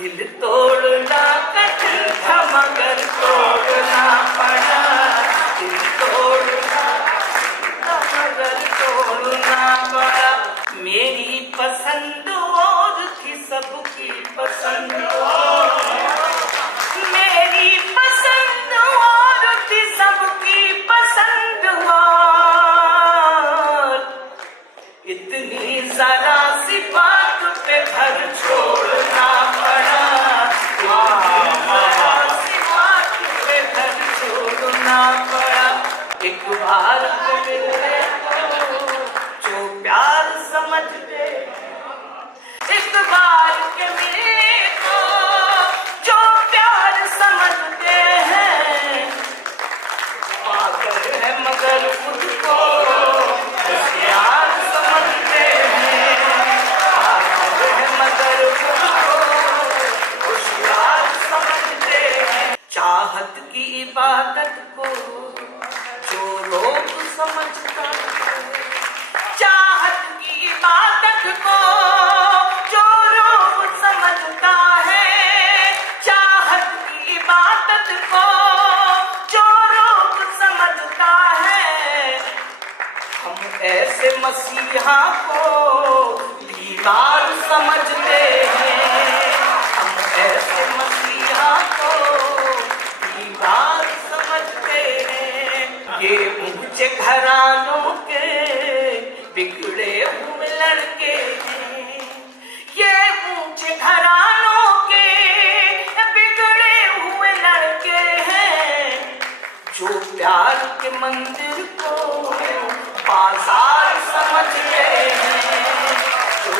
दिल तोड़ना कठिन था मगर तोड़ना पड़ा, दिल तोड़ना मगर तोड़ना पड़ा। मेरी पसंद और थी सबकी पसंद और, मेरी पसंद और थी सबकी पसंद और, इतनी जरा सी बात पे घर छोड़ना पड़ा, जरा सी बात पे घर छोड़ना पड़ा। एक बार को मिले तो जो प्यार समझते, एक बार के मिले तो जो प्यार समझते हैं, पागल है मगर खुद को होशियार समझते हैं, पागल है मगर खुद को होशियार समझते हैं। चाहत की इबादत को जो लोग समझता है, चाहत की इबादत को जो लोग समझता है, चाहत की इबादत को जो लोग समझता है, हम ऐसे मसीहा को दीवार समझते हैं, हम ऐसे मसीहा को दीवार समझते हैं। ये ऊंचे घरानों के बिगड़े हुए लड़के हैं, ये ऊंचे घरानों के बिगड़े हुए लड़के हैं, जो प्यार के मंदिर को बाजार समझते हैं, जो